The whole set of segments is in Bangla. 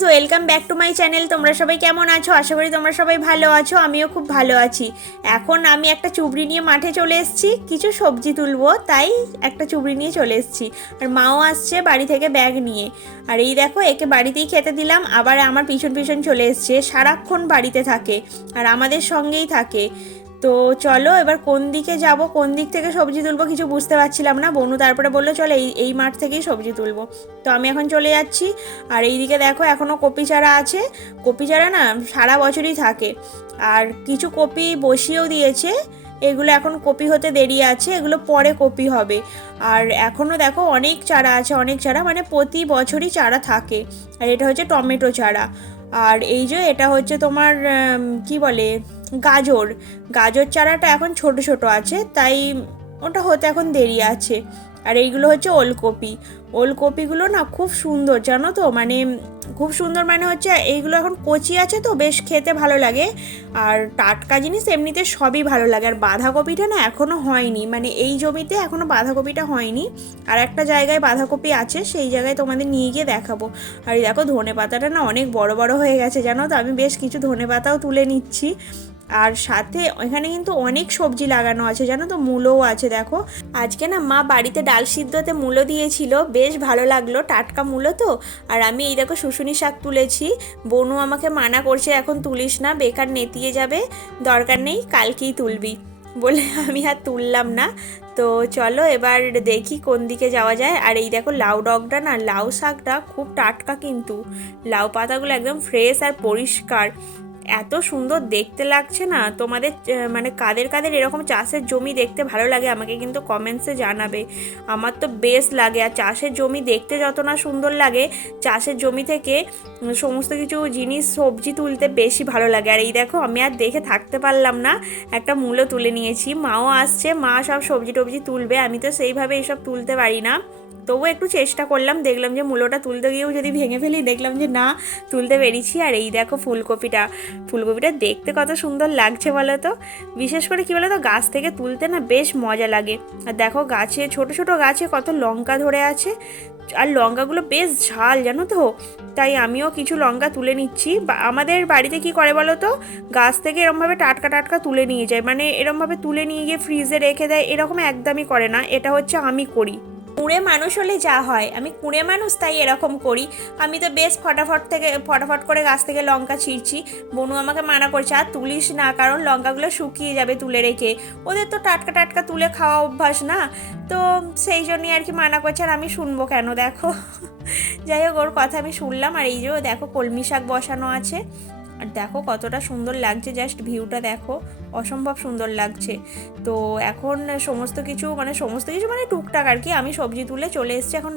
Guys, welcome back to my channel. তোমরা সবাই কেমন আছো? আশা করি তোমরা সবাই ভালো আছো। আমিও খুব ভালো আছি। এখন আমি একটা চুবড়ি নিয়ে মাঠে চলে এসেছি, কিছু সবজি তুলবো, তাই একটা চুবড়ি নিয়ে চলে এসেছি। আর মাও আসছে বাড়ি থেকে ব্যাগ নিয়ে। আর এই দেখো, একে বাড়িতেই খেতে দিলাম, আবার আমার পিছন পিছন চলে এসছে। সারাক্ষণ বাড়িতে থাকে আর আমাদের সঙ্গেই থাকে। তো চলো এবার কোন দিকে যাব, কোন দিক থেকে সবজি তুলবো কিছু বুঝতে পারছিলাম না। বনু তারপরে বললো চলো এই এই মাঠ থেকেই সবজি তুলবো। তো আমি এখন চলে যাচ্ছি। আর এইদিকে দেখো, এখনও কপি চারা আছে। কপি চারা না সারা বছরই থাকে। আর কিছু কপি বসিয়েও দিয়েছে। এগুলো এখন কপি হতে দেরি আছে, এগুলো পরে কপি হবে। আর এখনও দেখো অনেক চারা আছে, অনেক চারা, মানে প্রতি বছরই চারা থাকে। আর এটা হচ্ছে টমেটো চারা। আর এই যে এটা হচ্ছে তোমার কি বলে, গাজর। গাজর চারাটা এখন ছোট ছোট আছে, তাই ওটা হতে এখন দেরি আছে। আর এইগুলো হচ্ছে ওলকপি। ওলকপিগুলো না খুব সুন্দর, জানো তো, মানে খুব সুন্দর, মানে হচ্ছে এইগুলো এখন কচি আছে তো বেশ খেতে ভালো লাগে। আর টাটকা জিনিস এমনিতে সবই ভালো লাগে। আর বাঁধাকপিটা না এখনও হয়নি, মানে এই জমিতে এখনও বাঁধাকপিটা হয়নি। আর একটা জায়গায় বাঁধাকপি আছে, সেই জায়গায় তোমাদের নিয়ে গিয়ে দেখাবো। আর এই দেখো, ধনে পাতাটা না অনেক বড় বড় হয়ে গেছে, জানো তো। আমি বেশ কিছু ধনে পাতাও তুলে নিচ্ছি। আর সাথে এখানে কিন্তু অনেক সবজি লাগানো আছে, জানো তো, মূলোও আছে দেখো। আজকে না মা বাড়িতে ডাল সিদ্ধতে মূলো দিয়েছিল, বেশ ভালো লাগলো, টাটকা মূলো তো। আর আমি এই দেখো শুশুনি শাক তুলেছি। বনু আমাকে মানা করছে এখন তুলিস না, বেকার নেতিয়ে যাবে, দরকার নেই, কালকেই তুলবি বলে আমি আর তুললাম না। তো চলো এবার দেখি কোন দিকে যাওয়া যায়। আর এই দেখো লাউ ডগটা না, লাউ শাকটা খুব টাটকা, কিন্তু লাউ পাতাগুলো একদম ফ্রেশ আর পরিষ্কার, এত সুন্দর দেখতে লাগছে না। তোমাদের মানে কাদের কাদের এরকম চাষের জমি দেখতে ভালো লাগে আমাকে কিন্তু কমেন্টসে জানাবে। আমার তো বেশ লাগে। আর চাষের জমি দেখতে যত না সুন্দর লাগে, চাষের জমি থেকে সমস্ত কিছু জিনিস সবজি তুলতে বেশি ভালো লাগে। আর এই দেখো, আমি আর দেখে থাকতে পারলাম না, একটা মূলো তুলে নিয়েছি। মাও আসছে, মা সব সবজি টবজি তুলবে, আমি তো সেইভাবে এইসব তুলতে পারি না। তবুও একটু চেষ্টা করলাম, দেখলাম যে মূলোটা তুলতে গিয়েও যদি ভেঙে ফেলি, দেখলাম যে না, তুলতে পেরেছি। আর এই দেখো ফুলকপিটা, ফুলকপিটা দেখতে কত সুন্দর লাগছে বলো তো। বিশেষ করে কি বলো তো, গাছ থেকে তুলতে না বেশ মজা লাগে। আর দেখো গাছে, ছোট ছোট গাছে কত লঙ্কা ধরে আছে। আর লঙ্কাগুলো বেশ ঝাল, জানো তো। তাই আমিও কিছু লঙ্কা তুলে নিচ্ছি। আমাদের বাড়িতে কি করে বলো তো, গাছ থেকে এরমভাবে টাটকা টাটকা তুলে নিয়ে যায়, মানে এরমভাবে তুলে নিয়ে গিয়ে ফ্রিজে রেখে দেয়, এরকম একদমই করে না। এটা হচ্ছে আমি করি। কুঁড়ে মানুষ হলে যা হয়, আমি কুঁড়ে মানুষ, তাই এরকম করি। আমি তো বেশ ফটাফট করে গাছ থেকে লঙ্কা ছিঁড়ছি। বনু আমাকে মানা করছে আর তুলিস না, কারণ লঙ্কাগুলো শুকিয়ে যাবে তুলে রেখে। ওদের তো টাটকা টাটকা তুলে খাওয়া অভ্যাস না, তো সেই জন্যই আর কি মানা করছে। আর আমি শুনবো কেন, দেখো। যাই হোক, ওর কথা আমি শুনলাম। আর এই যে দেখো কলমি শাক বসানো আছে। আর দেখো কতটা সুন্দর লাগছে, জাস্ট ভিউটা দেখো, অসম্ভব সুন্দর লাগছে। তো এখন সমস্ত কিছু মানে টুকটাক আর কি আমি সবজি তুলে চলে এসেছি। এখন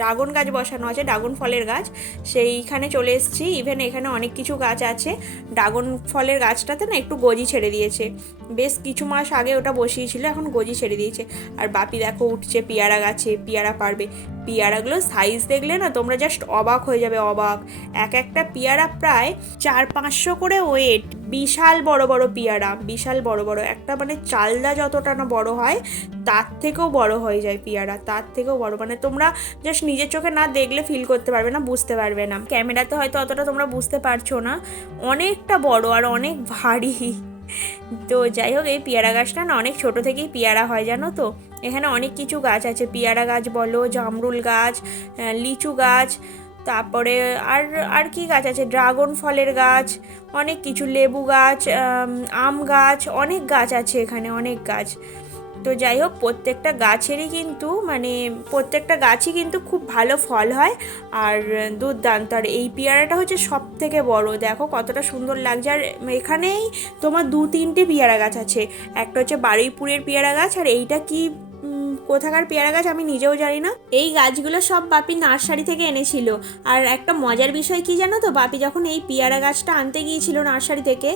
ড্রাগন গাছ বসানো আছে, ড্রাগন ফলের গাছ, সেইখানে চলে এসেছি। ইভেন এখানে অনেক কিছু গাছ আছে। ড্রাগন ফলের গাছটাতে না একটু গজি ছেড়ে দিয়েছে, বেশ কিছু মাস আগে ওটা বসিয়েছিল, এখন গজি ছেড়ে দিয়েছে। আর বাপি দেখো উঠছে পেয়ারা গাছে, পেয়ারা পারবে। পেয়ারাগুলো সাইজ দেখলে না তোমরা জাস্ট অবাক হয়ে যাবে, অবাক। এক একটা পেয়ারা প্রায় 400-500 করে ওয়েট, বিশাল বড় বড় পেয়ারা, বিশাল বড় বড়। একটা মানে চালদা যতটা না বড় হয়, তার থেকেও বড় হয়ে যায় পেয়ারা, তার থেকেও বড়। মানে তোমরা জাস্ট নিজের চোখে না দেখলে ফিল করতে পারবে না, বুঝতে পারবে না। ক্যামেরাতে হয়তো অতটা তোমরা বুঝতে পারছো না, অনেকটা বড় আর অনেক ভারী। তো যাই হোক, এই পেয়ারা গাছটা না অনেক ছোট থেকেই পেয়ারা হয়, জানো তো। এখানে অনেক কিছু গাছ আছে, পেয়ারা গাছ বলো, জামরুল গাছ, লিচু গাছ, তারপরে আর আর কি গাছ আছে, ড্রাগন ফলের গাছ, অনেক কিছু, লেবু গাছ, আম গাছ, অনেক গাছ আছে এখানে, অনেক গাছ। তো যাই হোক, প্রত্যেকটা গাছেরই কিন্তু মানে প্রত্যেকটা গাছই কিন্তু খুব ভালো ফল হয় আর দুর্দান্ত। আর এই পেয়ারাটা হচ্ছে সব থেকে বড়, দেখো কতটা সুন্দর লাগছে। আর এখানেই তোমার 2-3টে পেয়ারা গাছ আছে। একটা হচ্ছে বারুইপুরের পেয়ারা গাছ, আর এইটা কি কোথাকার পেয়ারা গাছ আমি নিজেও জানি না। এই গাছগুলো সব বাপি নার্সারি থেকে এনেছিল। আর একটা মজার বিষয় কি জানো তো, বাপি যখন এই পেয়ারা গাছটা আনতে গিয়েছিল নার্সারি থেকে,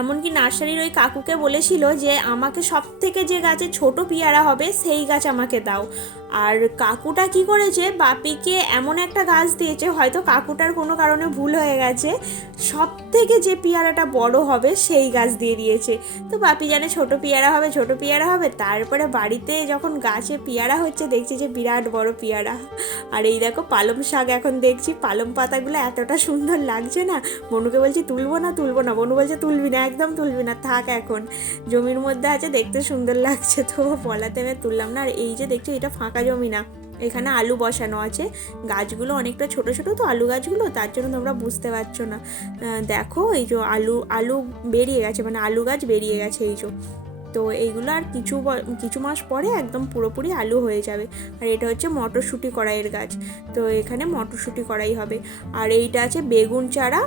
এমনকি নার্সারির ওই কাকুকে বলেছিল যে আমাকে সব থেকে যে গাছে ছোট পেয়ারা হবে সেই গাছ আমাকে দাও। আর কাকুটা কি করেছে, বাপিকে এমন একটা গাছ দিয়েছে, হয়তো কাকুটার কোনো কারণে ভুল হয়ে গেছে, সব থেকে যে পেয়ারাটা বড় হবে সেই গাছ দিয়ে দিয়েছে। তো বাপি জানে ছোট পেয়ারা হবে, ছোট পেয়ারা হবে। তারপরে বাড়িতে যখন গাছ গাছে পেয়ারা হচ্ছে, দেখছি যে বিরাট বড় পেয়ারা। আর এই দেখো পালং শাক এখন দেখছি, পালং পাতাগুলো এতটা সুন্দর লাগছে না, বনুকে বলছি তুলবো না, বনু বলছে তুলবি না, একদম তুলবি না, থাক এখন জমির মধ্যে আছে, দেখতে সুন্দর লাগছে, তো বলাতে আমি তুললাম না। আর এই যে দেখছো এটা ফাঁকা জমি না, এখানে আলু বসানো আছে, গাছগুলো অনেকটা ছোট ছোট তো আলু গাছগুলো, তার জন্য তোমরা বুঝতে পারছো না। দেখো এই যে আলু বেরিয়ে গেছে, মানে আলু গাছ বেরিয়ে গেছে এই যে। তো এইগুলো আর কিছু মাস পরে একদম পুরোপুরি আলু হয়ে যাবে। আর এটা হচ্ছে মটরশুঁটি কড়াইয়ের গাছ, তো এখানে মটরশুঁটি কড়াই হবে। আর এইটা আছে বেগুন চারা,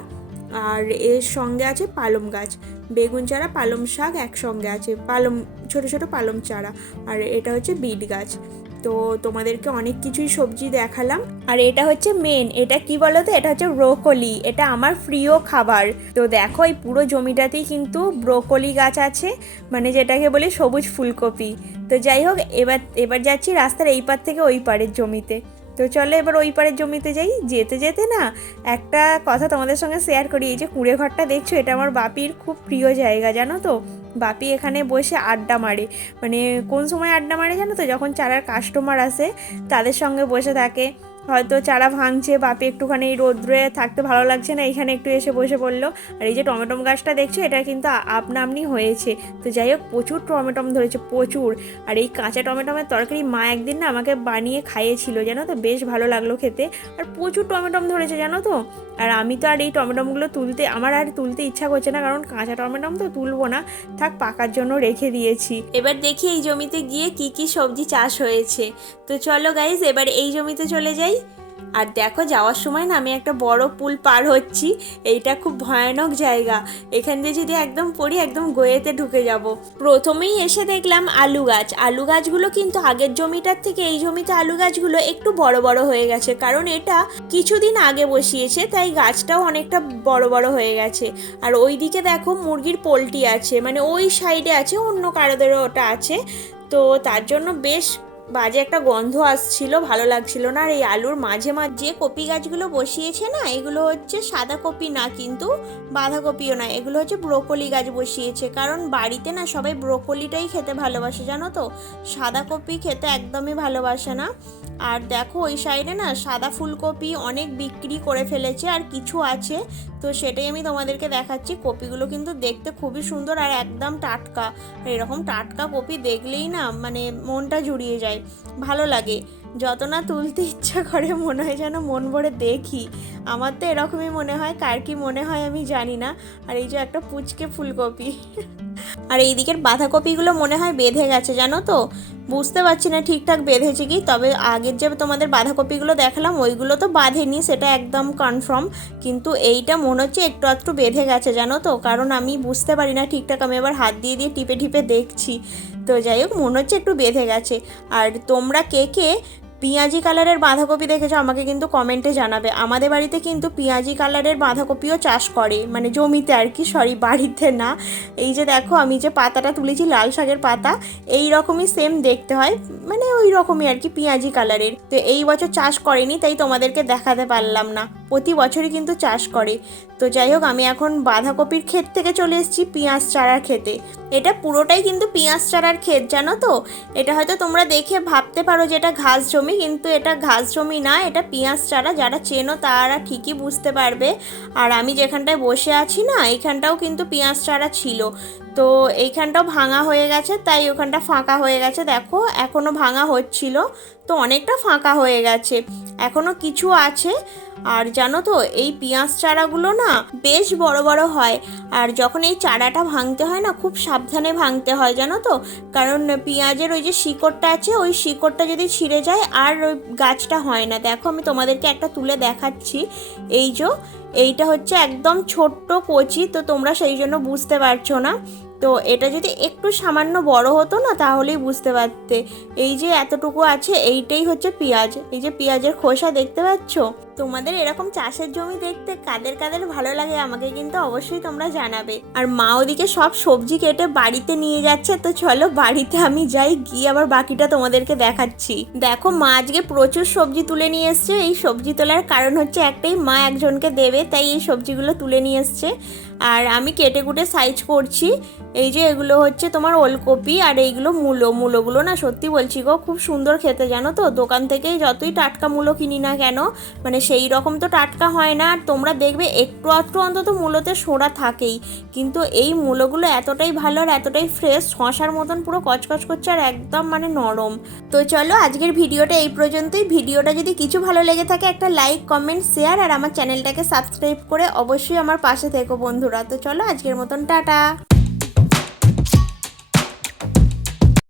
আর এর সঙ্গে আছে পালং গাছ, বেগুন চারা পালং শাক একসঙ্গে আছে, ছোট ছোট পালং চারা। আর এটা হচ্ছে বিট গাছ। তো তোমাদেরকে অনেক কিছুই সবজি দেখালাম। আর এটা হচ্ছে মেন, এটা কি বলো তো, এটা হচ্ছে ব্রোকলি, এটা আমার প্রিয় খাবার। তো দেখো এই পুরো জমিটাতেই কিন্তু ব্রোকলি গাছ আছে, মানে যেটাকে বলি সবুজ ফুলকপি। তো যাই হোক, এবার যাচ্ছি রাস্তার এই পার থেকে ওই পারের জমিতে। তো চলো এবার ওই পারের জমিতে যাই। যেতে যেতে না একটা কথা তোমাদের সঙ্গে শেয়ার করি, এই যে কুঁড়ে ঘরটা দেখছো, এটা আমার বাপির খুব প্রিয় জায়গা, জানো তো। বাপি এখানে বসে আড্ডা মারে, মানে কোন সময় আড্ডা মারে জানো তো, যখন চারার কাস্টমার আসে তাদের সঙ্গে বসে থাকে, হয়তো চারা ভাঙছে, বাপি একটুখানি রোদ্রে থাকতে ভালো লাগছে না, এখানে একটু এসে বসে পড়লো। আর এই যে টমেটো গাছটা দেখছো, এটা কিন্তু আপনামনি হয়েছে। তো যাই হোক প্রচুর টমেটো ধরেছে, প্রচুর। আর এই কাঁচা টমেটোমের তরকারি মা একদিন না আমাকে বানিয়ে খাইয়েছিল, জানো তো, বেশ ভালো লাগলো খেতে। আর প্রচুর টমেটো ধরেছে জানো তো। আর আমি তো আর এই টমেটোগুলো আমার আর তুলতে ইচ্ছা করছে না, কারণ কাঁচা টমেটো তো তুলবো না, থাক পাকার জন্য রেখে দিয়েছি। এবার দেখি এই জমিতে গিয়ে কি কি সবজি চাষ হয়েছে। তো চলো গাইজ এবার এই জমিতে চলে যাই। আর দেখো যাওয়ার সময় না আমি একটা বড় পুল পার হচ্ছি, এইটা খুব ভয়ানক জায়গা, এখান দিয়ে যদি একদম পড়ি একদম গোয়েতে ঢুকে যাব। প্রথমেই এসে দেখলাম আলু গাছগুলো কিন্তু আগের জমিটার থেকে এই জমিতে আলু গাছগুলো একটু বড় বড় হয়ে গেছে, কারণ এটা কিছুদিন আগে বসিয়েছে, তাই গাছটাও অনেকটা বড় বড় হয়ে গেছে। আর ওইদিকে দেখো মুরগির পোলট্রি আছে, মানে ওই সাইডে আছে, অন্য কারোদেরও ওটা আছে, তো তার জন্য বেশ বাজে একটা গন্ধ আসছিল, ভালো লাগছিল না। আর এই আলুর মাঝে মাঝে কপি গাছগুলো বসিয়েছে না, এগুলো হচ্ছে সাদা কপি না, কিন্তু বাঁধাকপিও না, এগুলো হচ্ছে ব্রোকলি গাছ বসিয়েছে, কারণ বাড়িতে না সবাই ব্রোকলিটাই খেতে ভালোবাসে জানো তো, সাদা কপি খেতে একদমই ভালোবাসে না। আর দেখো ওই সাইডে না সাদা ফুলকপি অনেক বিক্রি করে ফেলেছে, আর কিছু আছে, তো সেটাই আমি তোমাদেরকে দেখাচ্ছি। কপিগুলো কিন্তু দেখতে খুবই সুন্দর আর একদম টাটকা, আর এরকম টাটকা কপি দেখলেই না মানে মনটা জুড়িয়ে যায়, ভালো লাগে। যত না তুলতে ইচ্ছা করে, মনে হয় যেন মন ভরে দেখি, আমার তো এরকমই মনে হয়, কার কি মনে হয় আমি জানি না। আর এই যে একটা পুচকে ফুলকপি, আর এই দিকের বাঁধাকপিগুলো মনে হয় বেঁধে গেছে জানো তো, বুঝতে পারছি না ঠিকঠাক বেঁধেছে কি, তবে আগের যে তোমাদের বাঁধাকপিগুলো দেখালাম ওইগুলো তো বাঁধেনি, সেটা একদম কনফার্ম, কিন্তু এইটা মনে হচ্ছে একটু আধটু বেঁধে গেছে জানো তো, কারণ আমি বুঝতে পারি না ঠিকঠাক, আমি এবার হাত দিয়ে টিপে টিপে দেখছি। তো যাই হোক মনে হচ্ছে একটু বেঁধে গেছে। আর তোমরা কে কে পেঁয়াজি কালারের বাঁধাকপি দেখেছো আমাকে কিন্তু কমেন্টে জানাবে। আমাদের বাড়িতে কিন্তু পেঁয়াজি কালারের বাঁধাকপিও চাষ করে, মানে জমিতে আর কি, সরি বাড়িতে না। এই যে দেখো আমি যে পাতাটা তুলেছি লাল শাকের পাতা, এই রকমই সেম দেখতে হয়, মানে ওই রকমই আর কি পেঁয়াজি কালারের। তো এই বছর চাষ করেনি, তাই তোমাদেরকে দেখাতে পারলাম না, প্রতি বছরই কিন্তু চাষ করে। তো যাই হোক আমি এখন বাঁধাকপির ক্ষেত থেকে চলে এসেছি পেঁয়াজ চারার ক্ষেতে। এটা পুরোটাই কিন্তু পেঁয়াজ চারার ক্ষেত জানো তো। এটা হয়তো তোমরা দেখে ভাবতে পারো যে এটা ঘাস জমি, কিন্তু এটা ঘাস জমি না, এটা পেঁয়াজ চারা, যারা চেনো তারা ঠিকই বুঝতে পারবে। আর আমি যেখানটায় বসে আছি না, এইখানটাও কিন্তু পেঁয়াজ চারা ছিল, তো এইখানটাও ভাঙা হয়ে গেছে, তাই ওখানটা ফাঁকা হয়ে গেছে। দেখো এখনও ভাঙা হচ্ছিল, তো অনেকটা ফাঁকা হয়ে গেছে, এখনও কিছু আছে। আর জানো তো এই পেঁয়াজ চারাগুলো না বেশ বড় বড় হয়, আর যখন এই চারাটা ভাঙতে হয় না খুব সাবধানে ভাঙতে হয় জানো তো, কারণ পেঁয়াজের ওই যে শিকড়টা আছে, ওই শিকড়টা যদি ছিঁড়ে যায় আর ওই গাছটা হয় না। দেখো আমি তোমাদেরকে একটা তুলে দেখাচ্ছি, এই যে এইটা হচ্ছে একদম ছোট্ট কচি, তো তোমরা সেই জন্য বুঝতে পারছো না। তো এটা যদি একটু সামান্য বড় হতো না তাহলেই বুঝতে পারতে। এই যে এতটুকু আছে এইটাই হচ্ছে পেঁয়াজ, এই যে পেঁয়াজের খোসা দেখতে পাচ্ছ, তোমাদের এরকম চাষের জমি দেখতে কাদের কাদের ভালো লাগে আমাকে কিন্তু অবশ্যই তোমরা জানাবে। আর মা ওদিকে সব সবজি কেটে বাড়িতে নিয়ে যাচ্ছে, তো চলো বাড়িতে আমি যাই, গিয়ে আবার বাকিটা তোমাদেরকে দেখাচ্ছি। দেখো মা আজকে প্রচুর সবজি তুলে নিয়ে এসছে। এই সবজি তোলার কারণ হচ্ছে একটাই, মা একজনকে দেবে, তাই এই সবজিগুলো তুলে নিয়ে এসছে। আর আমি কেটে কুটে সাইজ করছি। এই যে এগুলো হচ্ছে তোমার ওলকপি, আর এইগুলো মূলোগুলো না সত্যি বলছি গো খুব সুন্দর খেতে, জানো তো। দোকান থেকে যতই টাটকা মূলো কিনি না কেন, মানে সেই রকম তো টাটকা হয় না। আর তোমরা দেখবে একটু আধটু অন্তত মূলোতে সোঁড়া থাকেই, কিন্তু এই মূলোগুলো এতটাই ভালো আর এতটাই ফ্রেশ, শশার মতন পুরো কচকচ করছে আর একদম মানে নরম। তো চলো আজকের ভিডিওটা এই পর্যন্তই। ভিডিওটা যদি কিছু ভালো লেগে থাকে একটা লাইক, কমেন্ট, শেয়ার আর আমার চ্যানেলটাকে সাবস্ক্রাইব করে অবশ্যই আমার পাশে থেকো বন্ধুরা। তো চলো আজকের মতন টাটা।